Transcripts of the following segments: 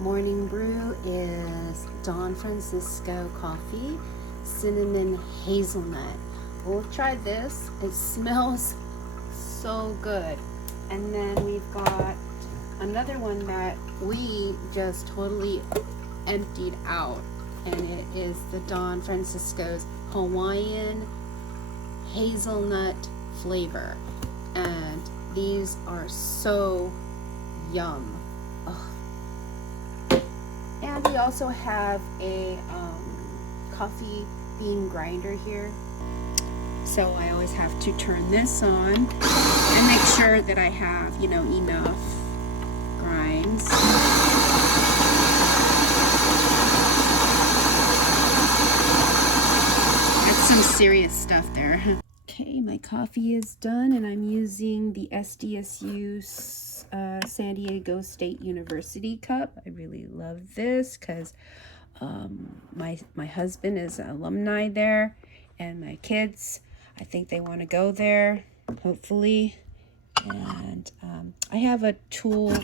Morning brew is Don Francisco coffee, cinnamon hazelnut. We'll try this. It smells so good. And then we've got another one that we just totally emptied out, and it is the Don Francisco's Hawaiian hazelnut flavor. And these are so yum. Ugh. And we also have a coffee bean grinder here. So I always have to turn this on and make sure that I have, enough grinds. That's some serious stuff there. Okay, my coffee is done, and I'm using the SDSU San Diego State University cup. I really love this because my husband is an alumni there, and my kids, I think they want to go there, hopefully. And I have a tool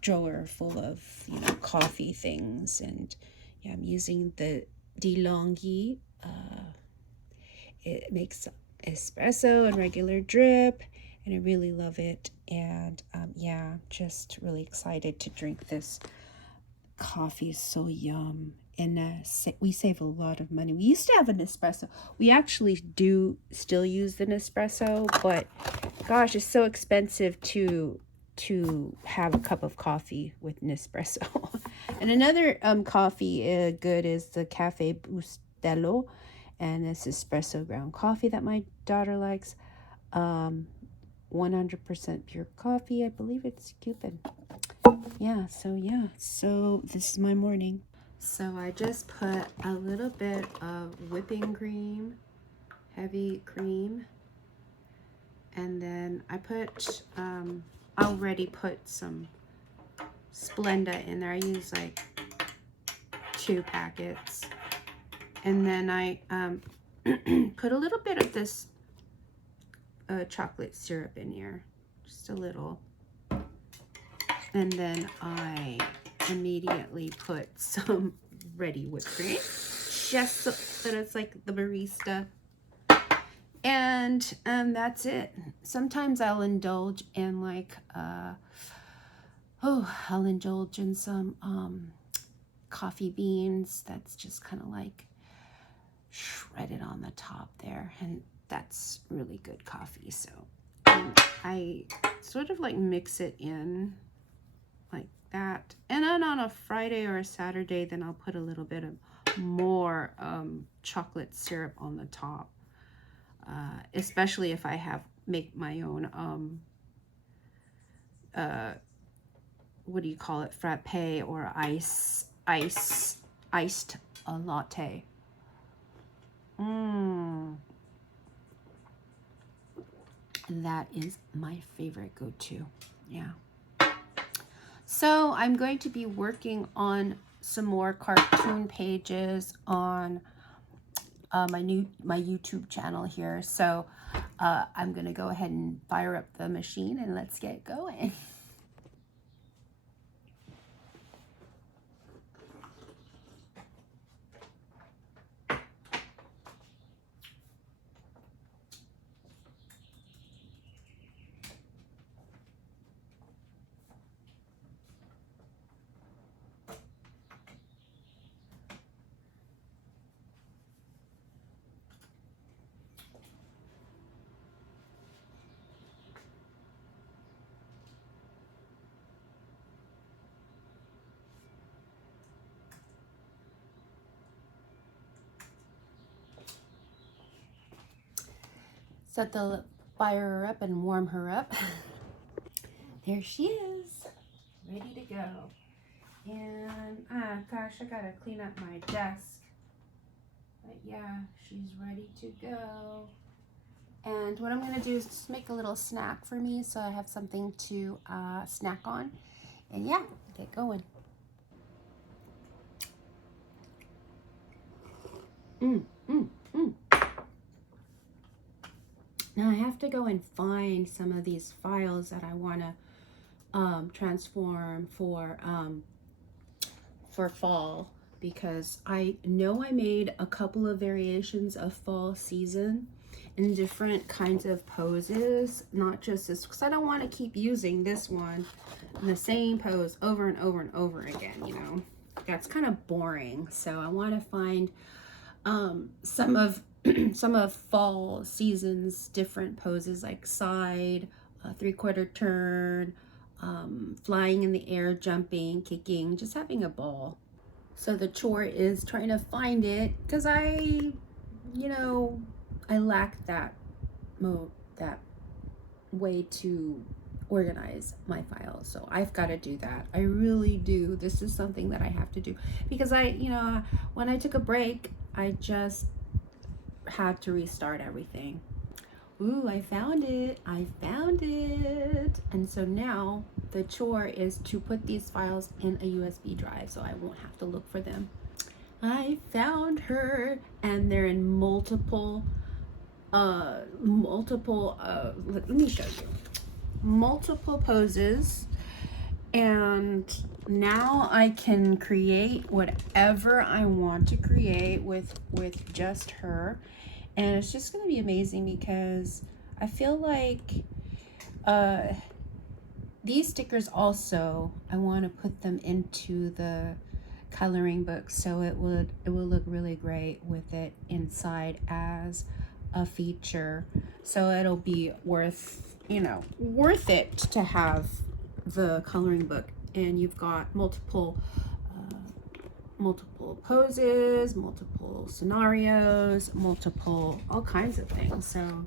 drawer full of coffee things, and yeah, I'm using the DeLonghi. It makes espresso and regular drip, and I really love it. And yeah, just really excited to drink this coffee. Is so yum. And we save a lot of money. We used to have an espresso. We actually do still use the Nespresso, but gosh, it's so expensive to have a cup of coffee with Nespresso. And another coffee good is the Cafe Bustelo, and this espresso ground coffee that my daughter likes. 100% pure coffee. I believe it's Cupid. Yeah, so this is my morning. So I just put a little bit of whipping cream, heavy cream, and then I already put some Splenda in there. I use like 2 packets. And then I put a little bit of this chocolate syrup in here, just a little. And then I immediately put some ready whipped cream, just so that it's like the barista. And that's it. Sometimes I'll indulge in I'll indulge in some coffee beans that's just kind of like shredded on the top there, and that's really good coffee. So I sort of like mix it in like that, and then on a Friday or a Saturday, then I'll put a little bit of more chocolate syrup on the top, especially if I make my own what do you call it, frappe or iced latte. That is my favorite go-to. Yeah. So I'm going to be working on some more cartoon pages on my YouTube channel here. So I'm going to go ahead and fire up the machine and let's get going. Set the fire up and warm her up. There she is, ready to go. And gosh, I gotta clean up my desk. But yeah, she's ready to go. And what I'm gonna do is just make a little snack for me, so I have something to snack on. And yeah, get going. Now I have to go and find some of these files that I want to transform for fall, because I know I made a couple of variations of fall season in different kinds of poses, not just this, because I don't want to keep using this one in the same pose over and over and over again, you know. That's kind of boring. So I want to find some of some of fall season's different poses, like side, 3/4 turn, flying in the air, jumping, kicking, just having a ball. So the chore is trying to find it, because I lack that way to organize my files. So I've got to do that. I really do. This is something that I have to do, because when I took a break, I just had to restart everything. Ooh, I found it. I found it. And so now the chore is to put these files in a USB drive, so I won't have to look for them. I found her, and they're in multiple let me show you. Multiple poses, and now I can create whatever I want to create with just her. And it's just going to be amazing, because I feel like these stickers also, I want to put them into the coloring book, so it will look really great with it inside as a feature. So it'll be worth it to have the coloring book. And you've got multiple poses, multiple scenarios, all kinds of things. So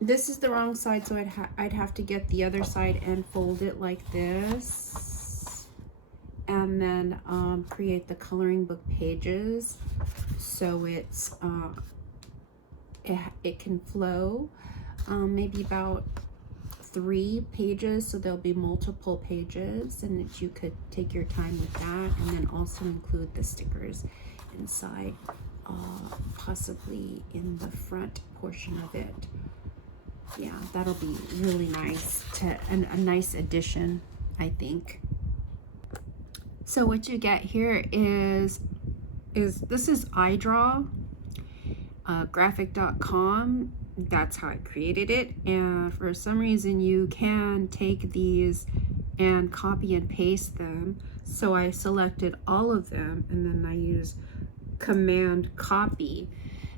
this is the wrong side, so I'd have to get the other side and fold it like this, and then create the coloring book pages, so it's it can flow, maybe about 3 pages, so there'll be multiple pages, and that you could take your time with that, and then also include the stickers inside, possibly in the front portion of it. Yeah, that'll be really nice, a nice addition, I think. So what you get here is this is iDraw, graphic.com. That's how I created it, and for some reason you can take these and copy and paste them. So I selected all of them, and then I use Command Copy,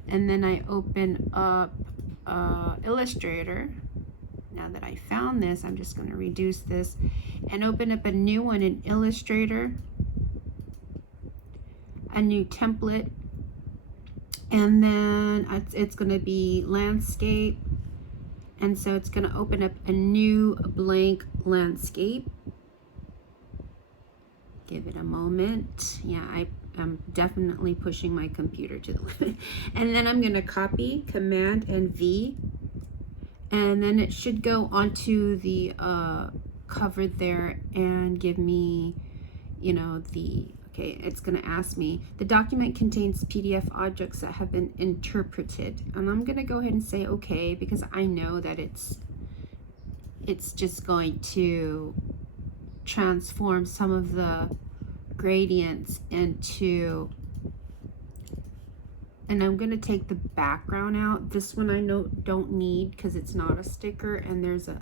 and then I open up Illustrator. Now that I found this, I'm just going to reduce this and open up a new one in Illustrator, a new template. And then it's going to be landscape, and so it's going to open up a new blank landscape. Give it a moment. Yeah, I'm definitely pushing my computer to the limit. And then I'm going to copy, Command and V, and then it should go onto the cover there and give me, okay, it's going to ask me, the document contains PDF objects that have been interpreted. And I'm going to go ahead and say okay, because I know that it's just going to transform some of the gradients into, and I'm going to take the background out. This one I don't need, because it's not a sticker, and there's a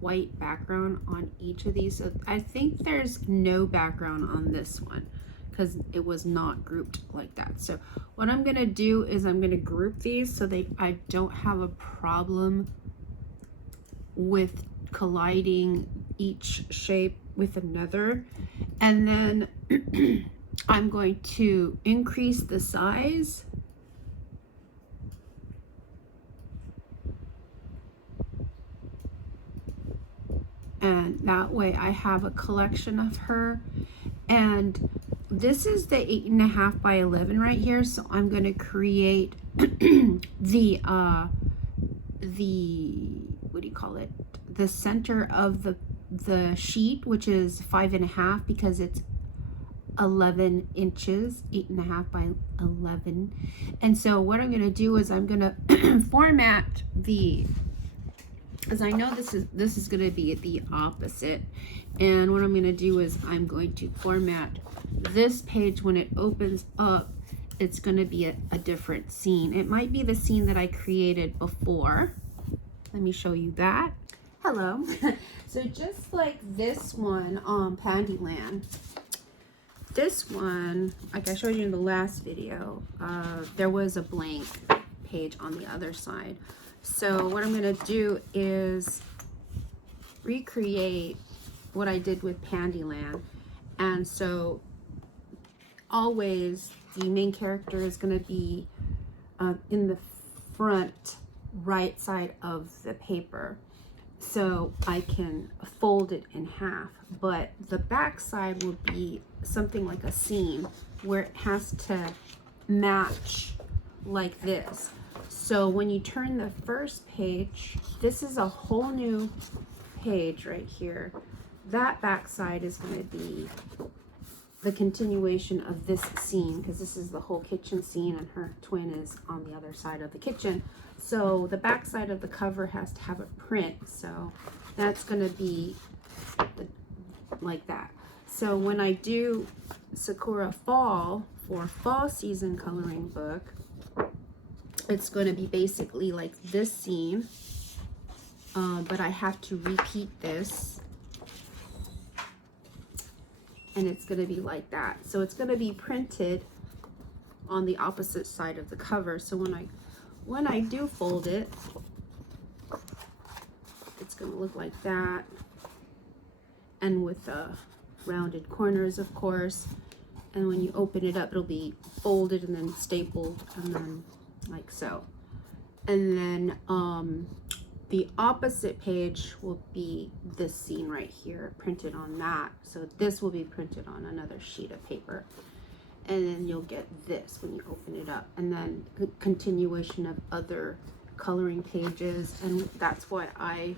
white background on each of these. So I think there's no background on this one, because it was not grouped like that. So what I'm going to do is I'm going to group these so I don't have a problem with colliding each shape with another. And then I'm going to increase the size, and that way I have a collection of her. And this is the 8.5 by 11 right here, so I'm going to create the what do you call it, the center of the sheet, which is 5.5, because it's 11 inches, 8.5 by 11. And so what I'm going to do is I'm going to format the as I know this is going to be the opposite. And what I'm going to do is I'm going to format this page. When it opens up, it's going to be a different scene. It might be the scene that I created before. Let me show you that. Hello. So just like this one on Pandyland, this one, like I showed you in the last video, there was a blank page on the other side. So what I'm going to do is recreate what I did with Pandyland. And so always the main character is going to be in the front right side of the paper. So I can fold it in half, but the back side will be something like a seam where it has to match like this. So when you turn the first page, this is a whole new page right here. That back side is going to be the continuation of this scene, because this is the whole kitchen scene and her twin is on the other side of the kitchen. So the back side of the cover has to have a print, so that's going to be like that. So when I do Sakura Fall for fall season coloring book, it's going to be basically like this scene, but I have to repeat this, and it's going to be like that. So it's going to be printed on the opposite side of the cover. So when I do fold it, it's going to look like that, and with rounded corners, of course. And when you open it up, it'll be folded and then stapled, and then like so. And then the opposite page will be this scene right here, printed on that. So this will be printed on another sheet of paper, and then you'll get this when you open it up, and then continuation of other coloring pages. And that's why I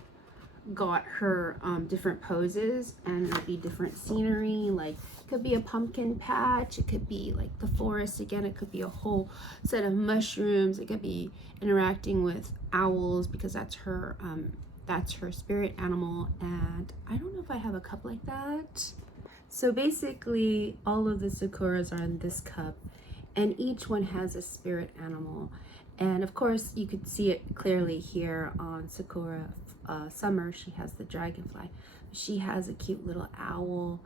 got her different poses, and it'll be different scenery. Like it could be a pumpkin patch, it could be like the forest again, it could be a whole set of mushrooms, it could be interacting with owls because that's her spirit animal. And I don't know if I have a cup like that. So basically all of the sakuras are in this cup, and each one has a spirit animal. And of course you could see it clearly here on Sakura Summer. She has the dragonfly, she has a cute little owl,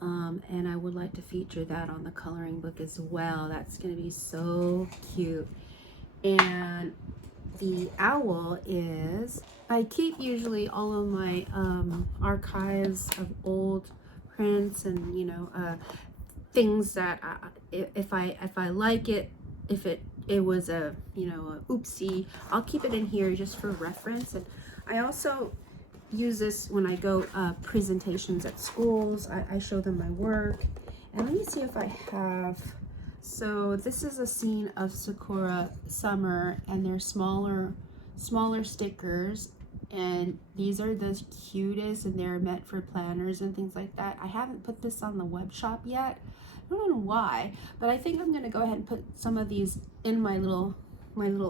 and I would like to feature that on the coloring book as well. That's going to be so cute. And the owl is, I keep usually all of my archives of old prints and, you know, things that if I like it, if it was a, you know, a oopsie, I'll keep it in here just for reference. And I also use this when I go presentations at schools. I show them my work. And let me see if I have, so this is a scene of Sakura Summer, and they're smaller stickers, and these are the cutest, and they're meant for planners and things like that. I haven't put this on the web shop yet. I don't know why, but I think I'm gonna go ahead and put some of these in my little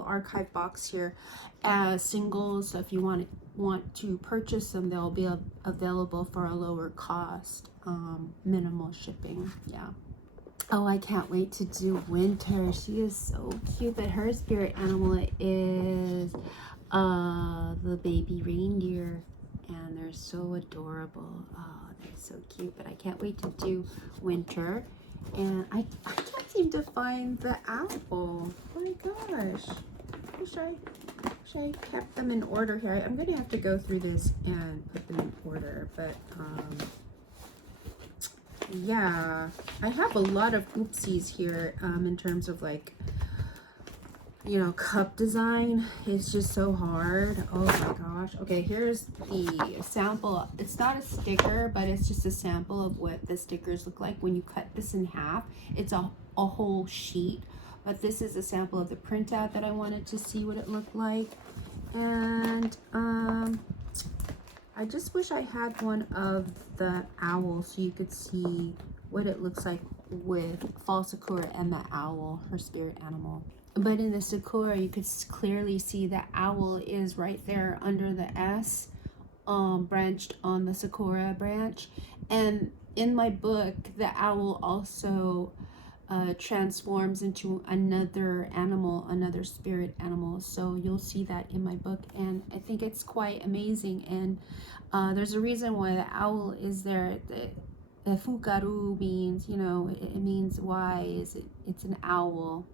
archive box here as singles. So if you want to purchase them, they'll be available for a lower cost, minimal shipping. Yeah. Oh, I can't wait to do Winter. She is so cute, but her spirit animal is the baby reindeer, and they're so adorable. Oh, they're so cute, but I can't wait to do Winter. And I can't seem to find the apple. Oh my gosh. Wish I kept them in order here. I'm going to have to go through this and put them in order, but yeah, I have a lot of oopsies here in terms of, like, you know, cup design. It's just so hard. Oh my gosh. Okay, here's the sample. It's not a sticker, but it's just a sample of what the stickers look like when you cut this in half. It's a whole sheet, but this is a sample of the printout that I wanted to see what it looked like. And I just wish I had one of the owl so you could see what it looks like with Fall Sakura and the owl, her spirit animal. But in the Sakura, you could clearly see the owl is right there under the S, branched on the Sakura branch. And in my book, the owl also transforms into another animal, another spirit animal. So you'll see that in my book, and I think it's quite amazing. And there's a reason why the owl is there. The fukaru means, you know, it means wise. It's an owl.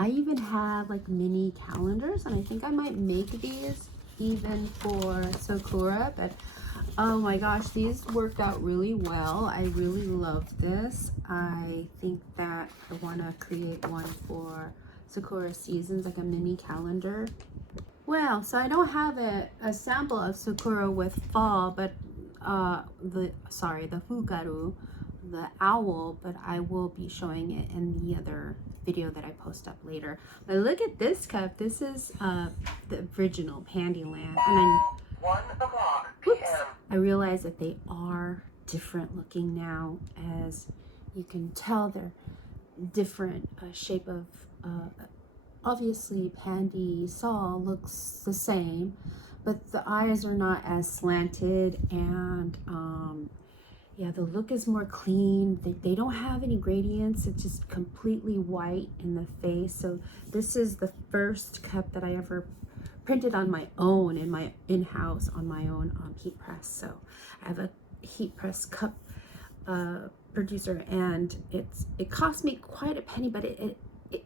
I even have like mini calendars, and I think I might make these even for Sakura, but oh my gosh, these worked out really well. I really love this. I think that I want to create one for Sakura seasons, like a mini calendar. Well, so I don't have a sample of Sakura with fall, but the fukaru, the owl, but I will be showing it in the other video that I post up later. But look at this cup. This is the original Pandyland, and I realize that they are different looking now. As you can tell, they're different shape of obviously Pandy Saw looks the same, but the eyes are not as slanted, and yeah, the look is more clean. They don't have any gradients. It's just completely white in the face. So this is the first cup that I ever printed on my own, in my in-house, on my own heat press. So I have a heat press cup producer, and it cost me quite a penny, but it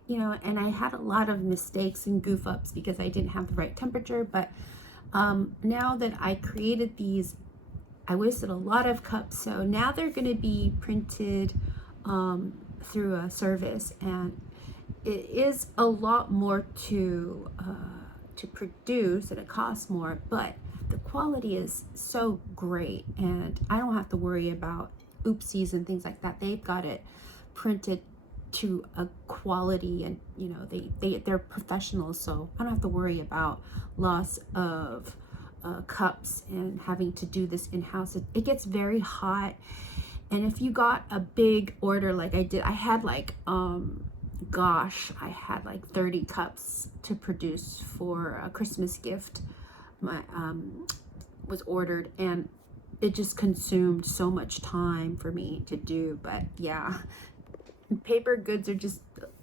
you know, and I had a lot of mistakes and goof ups because I didn't have the right temperature. But now that I created these, I wasted a lot of cups. So now they're going to be printed through a service, and it is a lot more to produce, and it costs more, but the quality is so great, and I don't have to worry about oopsies and things like that. They've got it printed to a quality, and you know, they're professionals, so I don't have to worry about loss of cups and having to do this in-house. It gets very hot, and if you got a big order like I did, I had like gosh, I had like 30 cups to produce for a Christmas gift. My was ordered, and it just consumed so much time for me to do. But yeah, paper goods are just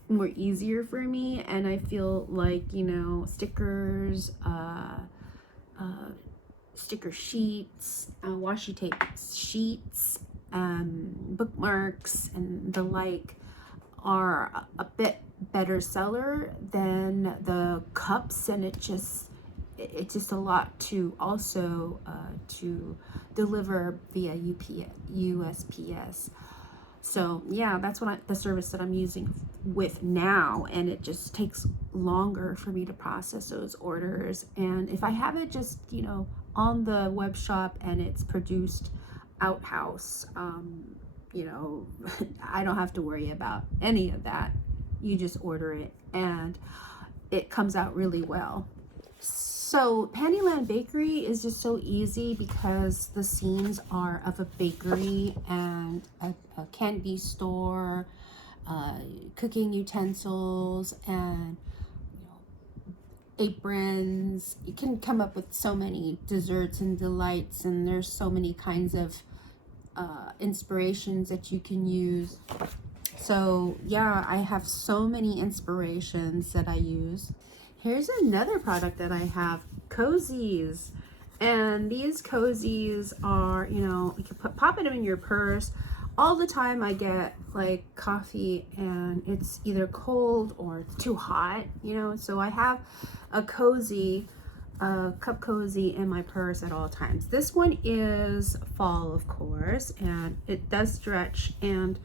more easier for me, and I feel like, you know, stickers, sticker sheets, washi tape sheets, bookmarks, and the like are a bit better seller than the cups, and it's just a lot to also to deliver via USPS. So yeah, that's what the service that I'm using with now, and it just takes longer for me to process those orders. And if I have it just, you know, on the web shop and it's produced outhouse, you know, I don't have to worry about any of that. You just order it, and it comes out really well. So Pandyland Bakery is just so easy because the scenes are of a bakery and a candy store, cooking utensils, and you know, aprons. You can come up with so many desserts and delights, and there's so many kinds of inspirations that you can use. So yeah, I have so many inspirations that I use. Here's another product that I have, cozies. And these cozies are, you know, you can pop it in your purse. All the time I get like coffee and it's either cold or it's too hot, you know, so I have a cozy, cup cozy in my purse at all times. This one is fall, of course, and it does stretch, and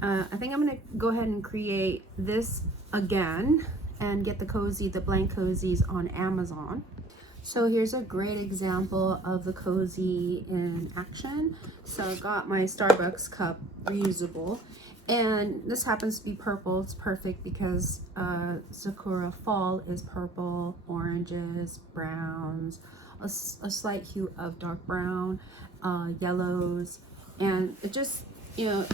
I think I'm gonna go ahead and create this again and get the cozy, the blank cozies on Amazon. So here's a great example of the cozy in action. So I've got my Starbucks cup, reusable, and this happens to be purple. It's perfect because Sakura fall is purple, oranges, browns, a slight hue of dark brown, yellows, and it just, you know,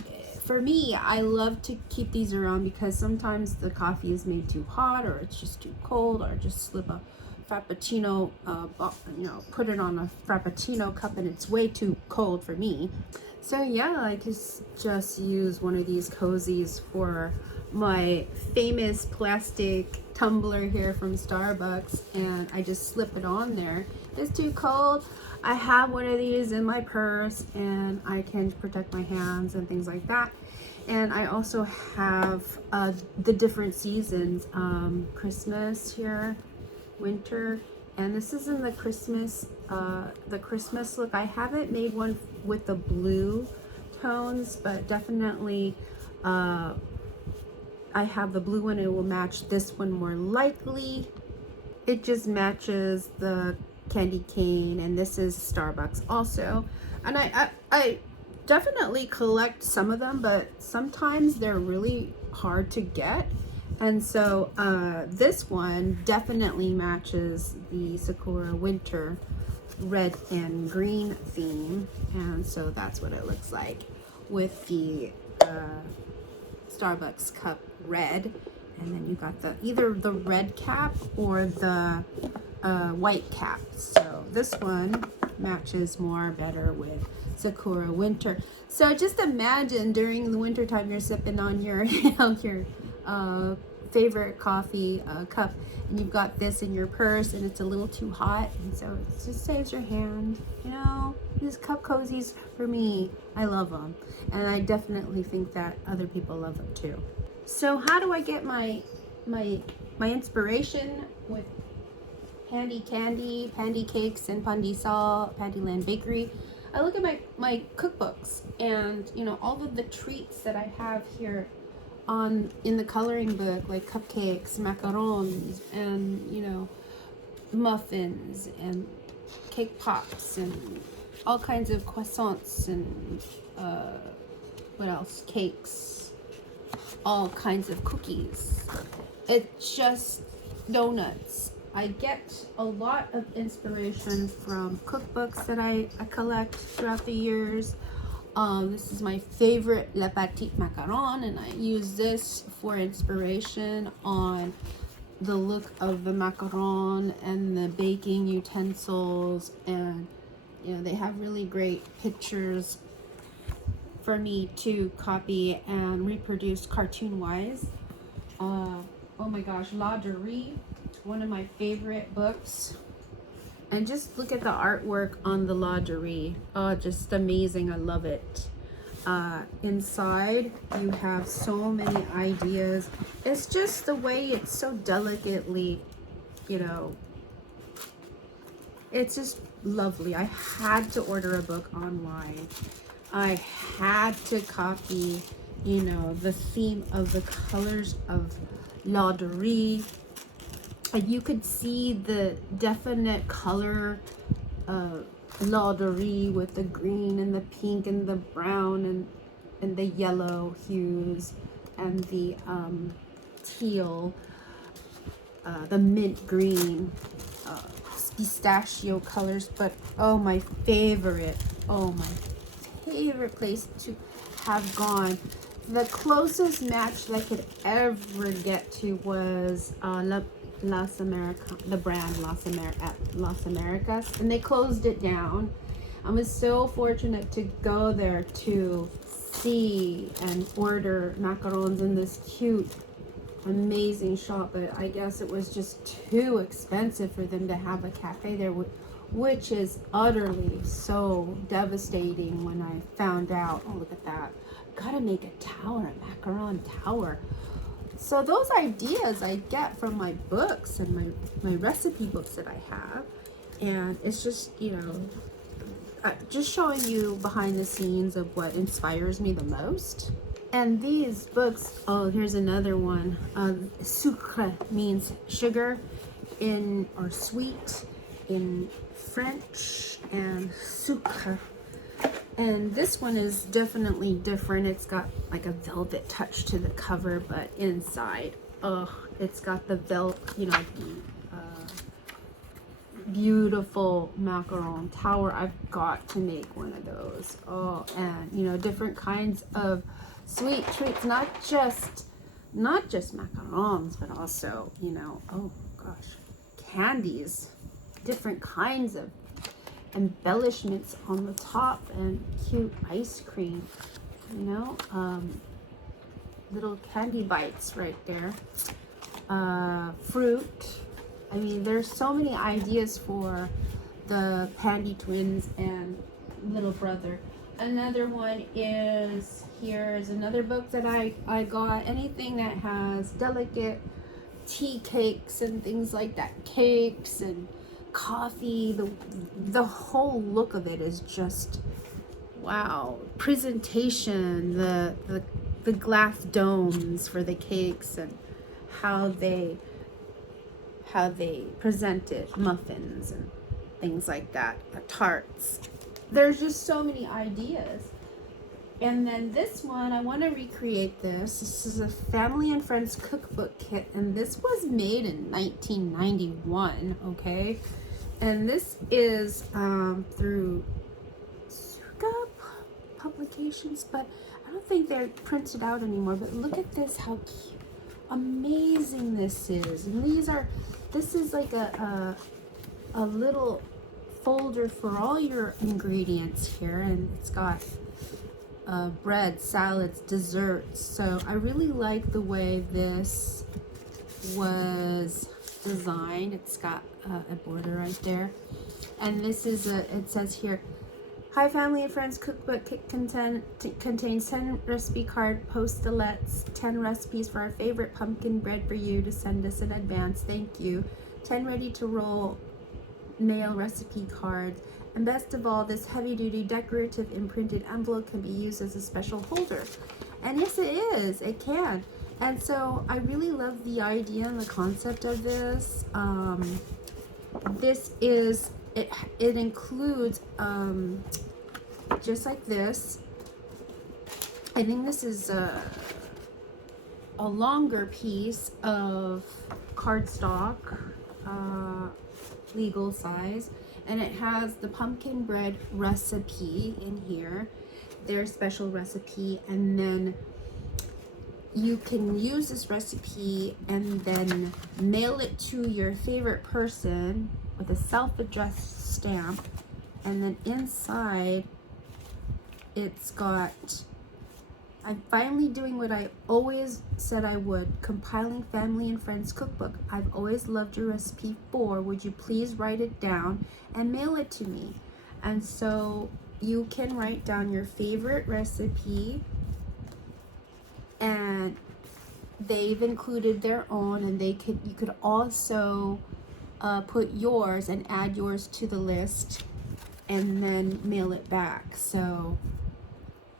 for me, I love to keep these around because sometimes the coffee is made too hot, or it's just too cold, or just slip a frappuccino, put it on a frappuccino cup and it's way too cold for me. So yeah, I just use one of these cozies for my famous plastic tumbler here from Starbucks, and I just slip it on there. It's too cold. I have one of these in my purse, and I can protect my hands and things like that. And I also have the different seasons, Christmas here, winter, and this is in the Christmas look. I haven't made one with the blue tones, but definitely I have the blue one. It will match this one more likely. It just matches the candy cane, and this is Starbucks also. And I definitely collect some of them, but sometimes they're really hard to get. And so this one definitely matches the Sakura Winter red and green theme, and so that's what it looks like with the Starbucks cup red. And then you got either the red cap or the white cap. So this one matches better with Sakura Winter. So just imagine during the winter time you're sipping on your favorite coffee cup, and you've got this in your purse, and it's a little too hot, and so it just saves your hand. These cup cozies, for me, I love them, and I definitely think that other people love them too. So how do I get my inspiration with Pandy Candy, Pandy Cakes, and Pandisal, Pandyland Bakery? I look at my cookbooks, and all of the treats that I have here in the coloring book, like cupcakes, macarons, and muffins and cake pops and all kinds of croissants and what else, cakes, all kinds of cookies. It's just donuts. I get a lot of inspiration from cookbooks that I collect throughout the years. This is my favorite Le Petit Macaron, and I use this for inspiration on the look of the macaron and the baking utensils, and they have really great pictures for me to copy and reproduce cartoon wise. Oh my gosh, La Durée, one of my favorite books. And just look at the artwork on the La Durée. Oh, just amazing. I love it. Inside, you have so many ideas. It's just the way it's so delicately, it's just lovely. I had to order a book online. I had to copy, the theme of the colors of La Durée. And you could see the definite color La Durée with the green and the pink and the brown and the yellow hues and the teal, the mint green, pistachio colors. But my favorite place to have gone, the closest match that I could ever get to was Las Americas, the brand Las Americas, and they closed it down. I was so fortunate to go there to see and order macarons in this cute, amazing shop, but I guess it was just too expensive for them to have a cafe there, which is utterly so devastating when I found out. Oh, look at that. Gotta make a tower, a macaron tower. So those ideas I get from my books and my recipe books that I have, and it's just just showing you behind the scenes of what inspires me the most. And these books, here's another one. Sucre means sugar or sweet in French, and sucre. And this one is definitely different. It's got like a velvet touch to the cover, but inside, it's got the beautiful macaron tower. I've got to make one of those. Oh, and you know, different kinds of sweet treats, not just macarons, but also, you know, oh gosh, candies, different kinds of embellishments on the top, and cute ice cream, you know, little candy bites right there, fruit. I mean, there's so many ideas for the Pandy twins and little brother. Another one is, here is another book that I got. Anything that has delicate tea cakes and things like that, cakes and coffee, the whole look of it is just wow. Presentation, the glass domes for the cakes, and how they present it, muffins and things like that, tarts. There's just so many ideas. And then this one, I want to recreate this. This is a family and friends cookbook kit, and this was made in 1991, okay? And this is through Zhivago publications, but I don't think they're printed out anymore. But look at this, how cute, amazing this is. And this is like a little folder for all your ingredients here, and it's got bread, salads, desserts. So I really like the way this was designed. It's got a border right there, and this is it says here, hi family and friends cookbook kit contains 10 recipe card postalettes, 10 recipes for our favorite pumpkin bread for you to send us in advance, thank you, 10 ready to roll mail recipe cards, and best of all, this heavy duty decorative imprinted envelope can be used as a special holder. And yes, it is, it can. And so I really love the idea and the concept of this. This is, it includes, just like this, I think this is a longer piece of cardstock, legal size, and it has the pumpkin bread recipe in here, their special recipe, and then you can use this recipe and then mail it to your favorite person with a self-addressed stamp. And then inside it's got, I'm finally doing what I always said I would, compiling family and friends cookbook. I've always loved your recipe for, would you please write it down and mail it to me? And so you can write down your favorite recipe, and they've included their own, and you could also put yours and add yours to the list and then mail it back. So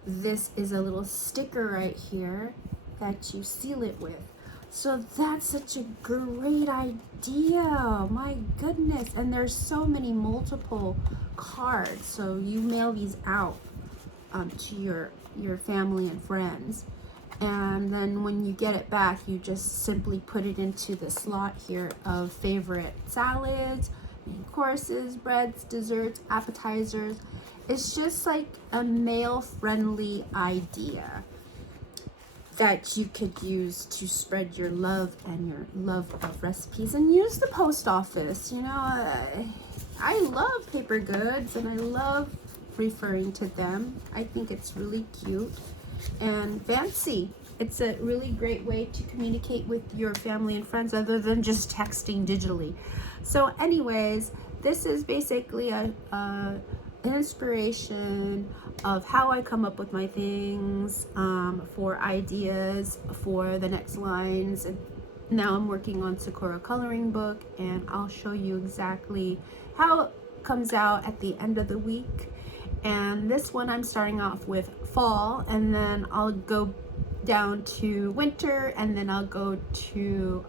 this is a little sticker right here that you seal it with. So that's such a great idea, my goodness. And there's so many multiple cards, so you mail these out to your family and friends, and then when you get it back, you just simply put it into the slot here of favorite salads, main courses, breads, desserts, appetizers. It's just like a male-friendly idea that you could use to spread your love and your love of recipes, and use the post office. You know, I love paper goods and I love referring to them. I think it's really cute and fancy. It's a really great way to communicate with your family and friends other than just texting digitally. So anyways, this is basically an inspiration of how I come up with my things, for ideas for the next lines. And now I'm working on Sakura coloring book, and I'll show you exactly how it comes out at the end of the week. And this one I'm starting off with fall, and then I'll go down to winter, and then I'll go to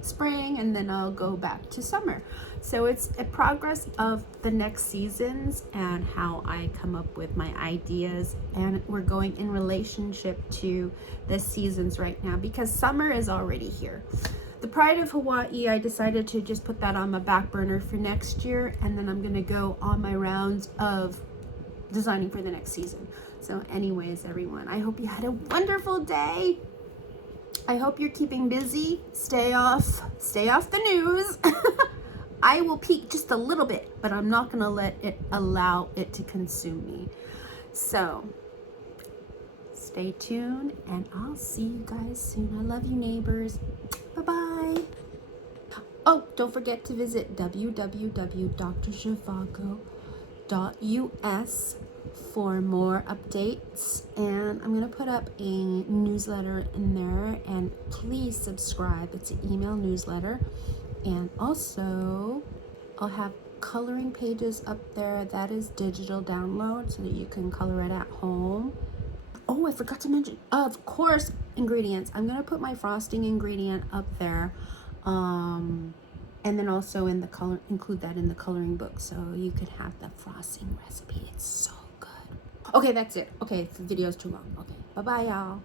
spring, and then I'll go back to summer. So it's a progress of the next seasons and how I come up with my ideas, and we're going in relationship to the seasons right now because summer is already here. the Pride of Hawaii, I decided to just put that on my back burner for next year, and then I'm gonna go on my rounds of designing for the next season. So anyways, everyone, I hope you had a wonderful day. I hope you're keeping busy. Stay off the news. I will peek just a little bit, but I'm not gonna allow it to consume me. So stay tuned, and I'll see you guys soon. I love you, neighbors. Bye-bye. Oh, don't forget to visit www.DrZhivago.us for more updates, and I'm gonna put up a newsletter in there, and please subscribe. It's an email newsletter, and also I'll have coloring pages up there. That is digital download so that you can color it at home. Oh, I forgot to mention, of course, ingredients. I'm gonna put my frosting ingredient up there, and then also in the color, include that in the coloring book so you could have the frosting recipe. It's so good. Okay, that's it. Okay, the video's too long. Okay, bye-bye, y'all.